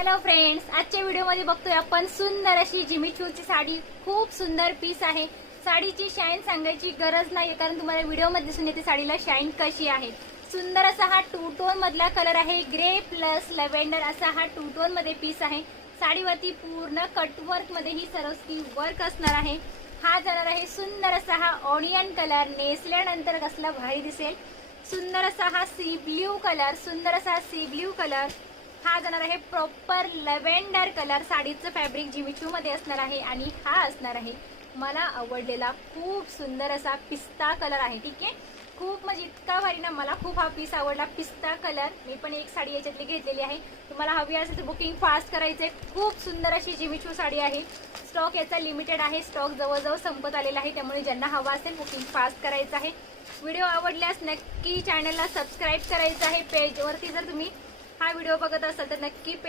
Hello friends, आजच्या व्हिडिओमध्ये बघतोय आपण सुंदर अशी जिमीचूची साडी. खूप सुंदर पीस आहे. साडीची शाईन सांगायची गरज नाही कारण तुम्हाला व्हिडिओमध्ये दिसून येते साडीला शाईन कशी आहे. सुंदर असा हा टू टोन मधला कलर आहे. ग्रे प्लस लव्हेंडर असा हा टू टोन मध्ये पीस आहे. साडीवरती पूर्ण कटवर्क मध्ये ही सरस्वती वर्क असणार आहे. हा जाणार आहे सुंदर असा हा ऑनियन कलर. नेसल्यानंतर कसला भारी दिसेल. सुंदर असा हा सी ब्ल्यू कलर. सुंदर असा सी ब्ल्यू कलर. हा जाणार आहे प्रॉपर लव्हेंडर कलर. साडीचं फॅब्रिक जिमिचू मध्ये असणार आहे आणि हा असणार आहे मला आवडलेला खूप सुंदर असा पिस्ता कलर आहे. ठीक आहे, खूप म्हणजे इतका भारी ना, मला खूप हा पीस आवडला. पिस्ता कलर. मी पण एक साडी याच्यातली घेतलेली आहे. तुम्हाला हवी असेल तर बुकिंग फास्ट करायचंय. खूप सुंदर अशी जिमिचू साडी आहे. स्टॉक याचा लिमिटेड आहे. स्टॉक जवळजवळ संपत आलेला आहे, त्यामुळे ज्यांना हवा असेल बुकिंग फास्ट करायचं आहे. व्हिडिओ आवडल्यास नक्की चॅनलला सबस्क्राईब करायचं आहे. पेजवरती जर तुम्ही हा व्हिडिओ बघत असाल तर नक्की